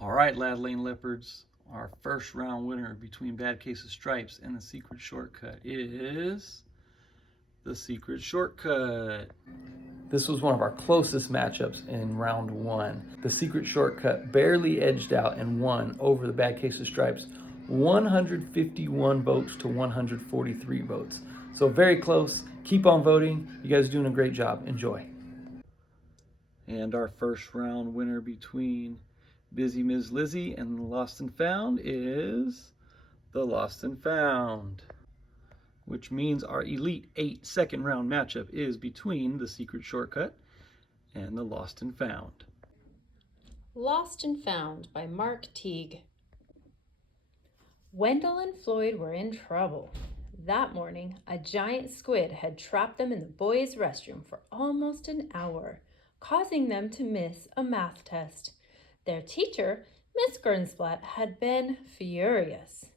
All right, Lad-Lane Leopards, our first round winner between Bad Case of Stripes and The Secret Shortcut is The Secret Shortcut. This was one of our closest matchups in round one. The Secret Shortcut barely edged out and won over the Bad Case of Stripes 151 votes to 143 votes. So very close. Keep on voting. You guys are doing a great job. Enjoy. And our first round winner between Busy Ms. Lizzie and Lost and Found is the Lost and Found, which means our Elite 8 second round matchup is between the Secret Shortcut and the Lost and Found. Lost and Found by Mark Teague. Wendell and Floyd were in trouble. That morning, a giant squid had trapped them in the boys' restroom for almost an hour, causing them to miss a math test. Their teacher, Miss Gernsplat, had been furious.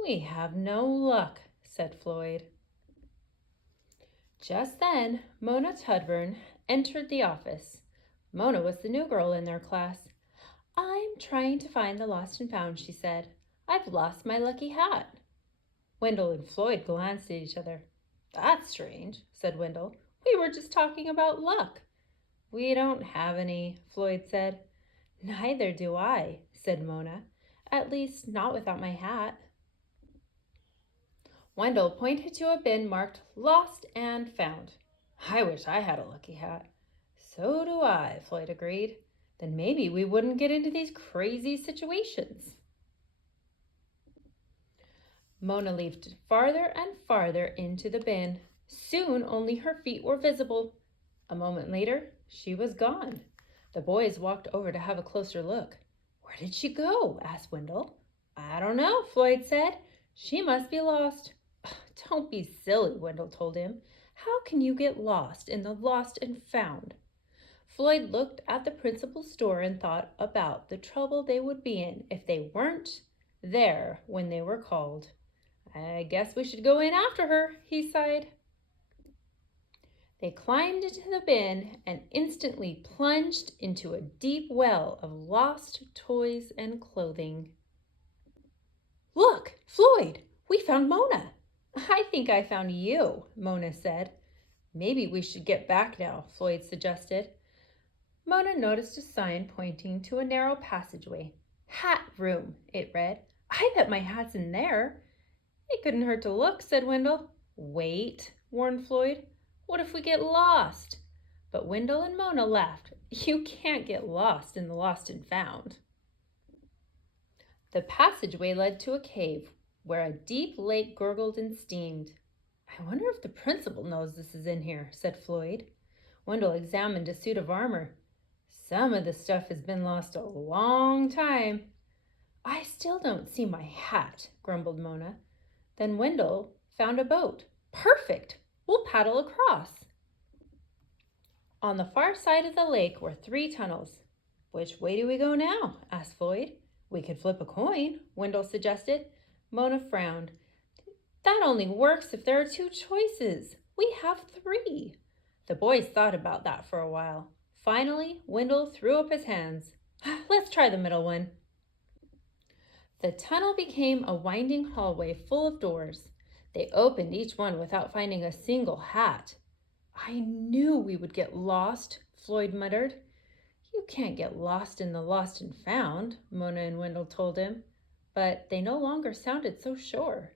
"We have no luck," said Floyd. Just then, Mona Tudburn entered the office. Mona was the new girl in their class. "I'm trying to find the Lost and Found," she said. "I've lost my lucky hat." Wendell and Floyd glanced at each other. "That's strange," said Wendell. "We were just talking about luck." "We don't have any," Floyd said. "Neither do I," said Mona. "At least, not without my hat." Wendell pointed to a bin marked Lost and Found. "I wish I had a lucky hat." "So do I," Floyd agreed. "Then maybe we wouldn't get into these crazy situations." Mona leaped farther and farther into the bin. Soon only her feet were visible. A moment later, she was gone. The boys walked over to have a closer look. "Where did she go?" asked Wendell. "I don't know," Floyd said. "She must be lost." "Don't be silly," Wendell told him. "How can you get lost in the Lost and Found?" Floyd looked at the principal's store and thought about the trouble they would be in if they weren't there when they were called. "I guess we should go in after her," he sighed. They climbed into the bin and instantly plunged into a deep well of lost toys and clothing. "Look, Floyd, we found Mona." "I think I found you," Mona said. "Maybe we should get back now," Floyd suggested. Mona noticed a sign pointing to a narrow passageway. "Hat room," it read. "I bet my hat's in there." "It couldn't hurt to look," said Wendell. "Wait," warned Floyd. "What if we get lost?" But Wendell and Mona laughed. "You can't get lost in the Lost and Found." The passageway led to a cave where a deep lake gurgled and steamed. "I wonder if the principal knows this is in here," said Floyd. Wendell examined a suit of armor. "Some of the stuff has been lost a long time." "I still don't see my hat," grumbled Mona. Then Wendell found a boat. "Perfect! We'll paddle across." On the far side of the lake were 3 tunnels. "Which way do we go now?" asked Floyd. "We could flip a coin," Wendell suggested. Mona frowned. "That only works if there are 2 choices. We have 3. The boys thought about that for a while. Finally, Wendell threw up his hands. "Let's try the middle one." The tunnel became a winding hallway full of doors. They opened each one without finding a single hat. "I knew we would get lost," Floyd muttered. "You can't get lost in the Lost and Found," Mona and Wendell told him. But they no longer sounded so sure.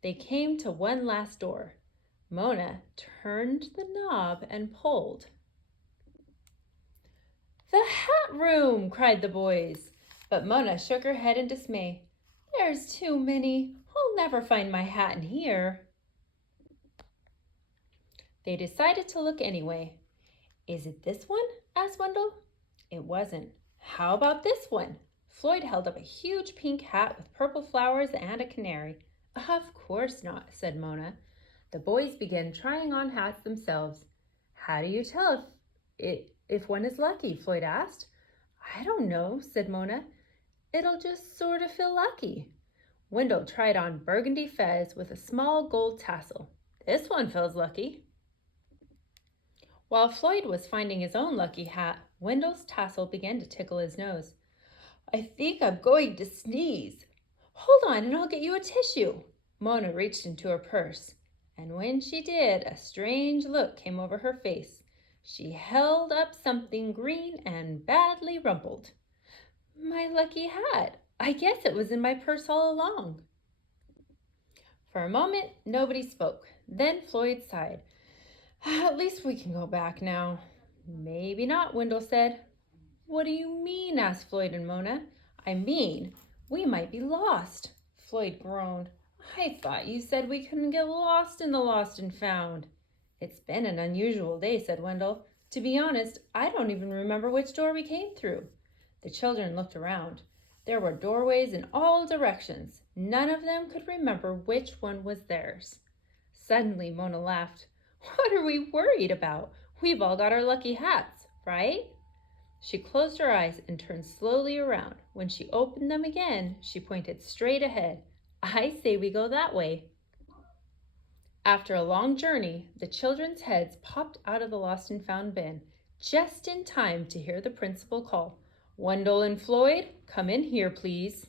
They came to one last door. Mona turned the knob and pulled. "The hat room!" cried the boys. But Mona shook her head in dismay. "There's too many. I'll never find my hat in here." They decided to look anyway. "Is it this one?" asked Wendell. It wasn't. "How about this one?" Floyd held up a huge pink hat with purple flowers and a canary. "Of course not," said Mona. The boys began trying on hats themselves. "How do you tell if one is lucky?" Floyd asked. "I don't know," said Mona. "It'll just sort of feel lucky." Wendell tried on burgundy fez with a small gold tassel. "This one feels lucky." While Floyd was finding his own lucky hat, Wendell's tassel began to tickle his nose. I think I'm going to sneeze. Hold on and I'll get you a tissue. Mona reached into her purse, and when she did, a strange look came over her face. She held up something green and badly rumpled. My lucky hat. I guess it was in my purse all along. For a moment, nobody spoke. Then Floyd sighed. At least we can go back now. Maybe not, Wendell said. What do you mean? Asked Floyd and Mona. I mean, we might be lost. Floyd groaned. I thought you said we couldn't get lost in the lost and found. It's been an unusual day, said Wendell. To be honest, I don't even remember which door we came through. The children looked around. There were doorways in all directions. None of them could remember which one was theirs. Suddenly, Mona laughed. What are we worried about? We've all got our lucky hats, right? She closed her eyes and turned slowly around. When she opened them again, she pointed straight ahead. I say we go that way. After a long journey, the children's heads popped out of the lost and found bin, just in time to hear the principal call, Wendell and Floyd, come in here, please.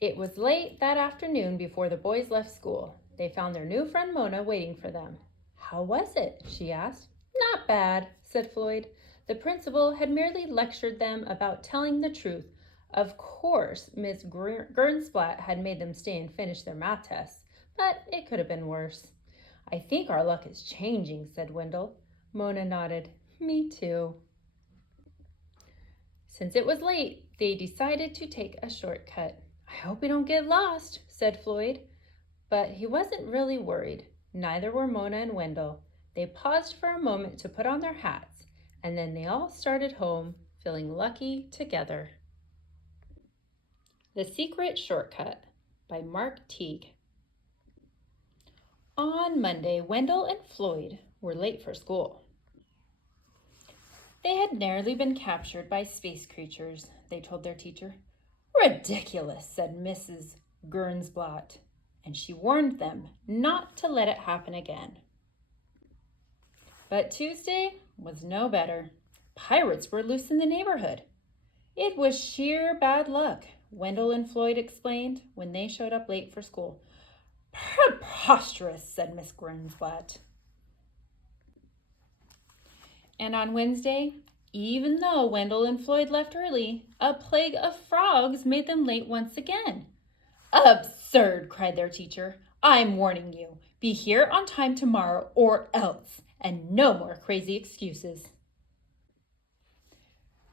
It was late that afternoon before the boys left school. They found their new friend Mona waiting for them. How was it? She asked. Not bad, said Floyd. The principal had merely lectured them about telling the truth. Of course, Miss Gernsplat had made them stay and finish their math tests, but it could have been worse. I think our luck is changing, said Wendell. Mona nodded. Me too. Since it was late, they decided to take a shortcut. I hope we don't get lost, said Floyd. But he wasn't really worried. Neither were Mona and Wendell. They paused for a moment to put on their hats, and then they all started home, feeling lucky together. The Secret Shortcut by Mark Teague. On Monday, Wendell and Floyd were late for school. They had nearly been captured by space creatures, they told their teacher. Ridiculous, said Mrs. Gernsplat, and she warned them not to let it happen again. But Tuesday was no better. Pirates were loose in the neighborhood. It was sheer bad luck, Wendell and Floyd explained when they showed up late for school. Preposterous, said Miss Gernsplat. And on Wednesday, even though Wendell and Floyd left early, a plague of frogs made them late once again. Absurd, cried their teacher. I'm warning you. Be here on time tomorrow or else, and no more crazy excuses.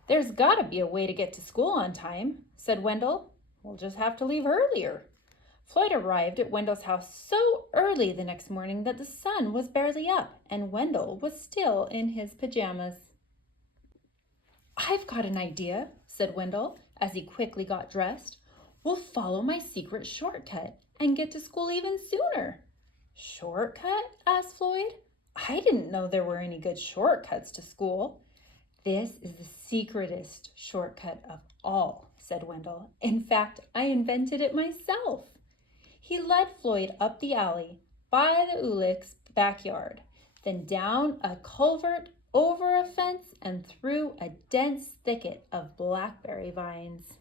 There's got to be a way to get to school on time, said Wendell. We'll just have to leave earlier. Floyd arrived at Wendell's house so early the next morning that the sun was barely up, and Wendell was still in his pajamas. I've got an idea, said Wendell as he quickly got dressed. We'll follow my secret shortcut and get to school even sooner. Shortcut? Asked Floyd. I didn't know there were any good shortcuts to school. This is the secretest shortcut of all, said Wendell. In fact, I invented it myself. He led Floyd up the alley, by the Ulick's backyard, then down a culvert, over a fence, and through a dense thicket of blackberry vines.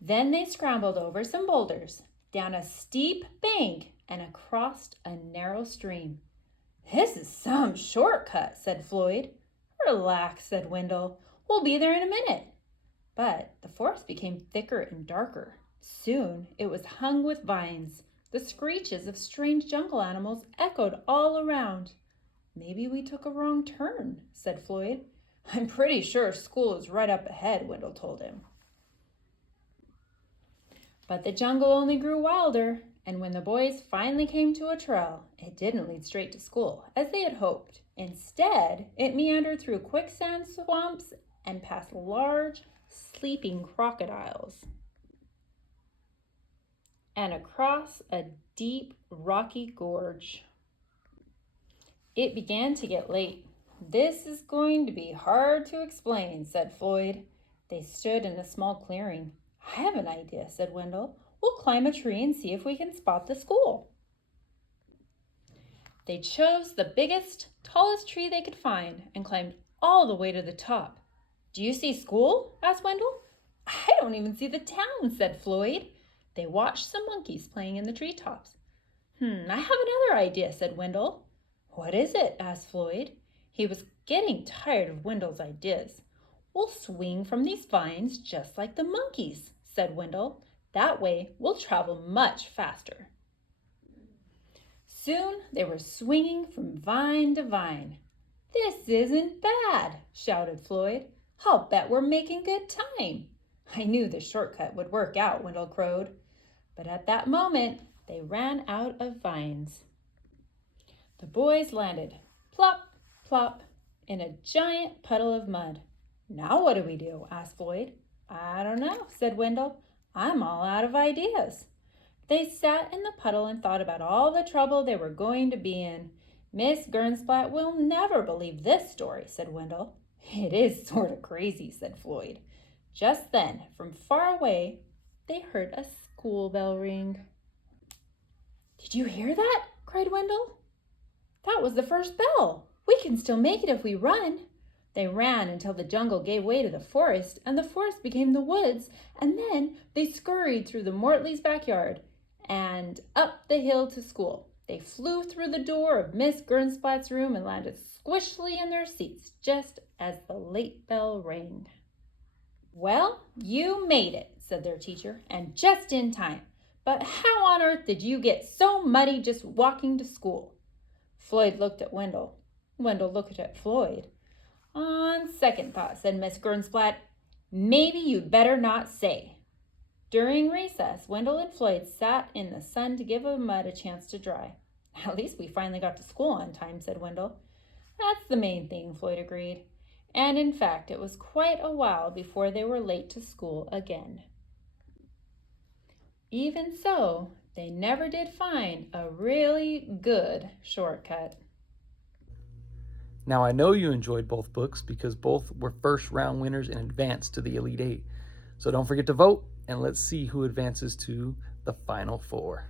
Then they scrambled over some boulders, down a steep bank, and across a narrow stream. This is some shortcut, said Floyd. Relax, said Wendell. We'll be there in a minute. But the forest became thicker and darker. Soon it was hung with vines. The screeches of strange jungle animals echoed all around. Maybe we took a wrong turn, said Floyd. I'm pretty sure school is right up ahead, Wendell told him. But the jungle only grew wilder, and when the boys finally came to a trail, it didn't lead straight to school, as they had hoped. Instead, it meandered through quicksand swamps and past large, sleeping crocodiles, and across a deep, rocky gorge. It began to get late. This is going to be hard to explain, said Floyd. They stood in a small clearing. I have an idea, said Wendell. We'll climb a tree and see if we can spot the school. They chose the biggest, tallest tree they could find and climbed all the way to the top. Do you see school? Asked Wendell. I don't even see the town, said Floyd. They watched some monkeys playing in the treetops. I have another idea, said Wendell. What is it? Asked Floyd. He was getting tired of Wendell's ideas. We'll swing from these vines just like the monkeys, said Wendell. That way we'll travel much faster. Soon they were swinging from vine to vine. This isn't bad, shouted Floyd. I'll bet we're making good time. I knew the shortcut would work out, Wendell crowed. But at that moment, they ran out of vines. The boys landed, plop, plop, in a giant puddle of mud. Now what do we do? Asked Floyd. I don't know, said Wendell. I'm all out of ideas. They sat in the puddle and thought about all the trouble they were going to be in. Miss Gernsplat will never believe this story, said Wendell. It is sort of crazy, said Floyd. Just then, from far away, they heard a school bell ring. Did you hear that? Cried Wendell. That was the first bell. We can still make it if we run. They ran until the jungle gave way to the forest, and the forest became the woods, and then they scurried through the Mortleys' backyard and up the hill to school. They flew through the door of Miss Gernsplat's room and landed squishily in their seats just as the late bell rang. Well, you made it, said their teacher, and just in time. But how on earth did you get so muddy just walking to school? Floyd looked at Wendell. Wendell looked at Floyd. On second thought, said Miss Gernsplat, maybe you'd better not say. During recess, Wendell and Floyd sat in the sun to give the mud a chance to dry. At least we finally got to school on time, said Wendell. That's the main thing, Floyd agreed. And in fact, it was quite a while before they were late to school again. Even so, they never did find a really good shortcut. Now I know you enjoyed both books because both were first round winners and advanced to the Elite Eight. So don't forget to vote and let's see who advances to the Final Four.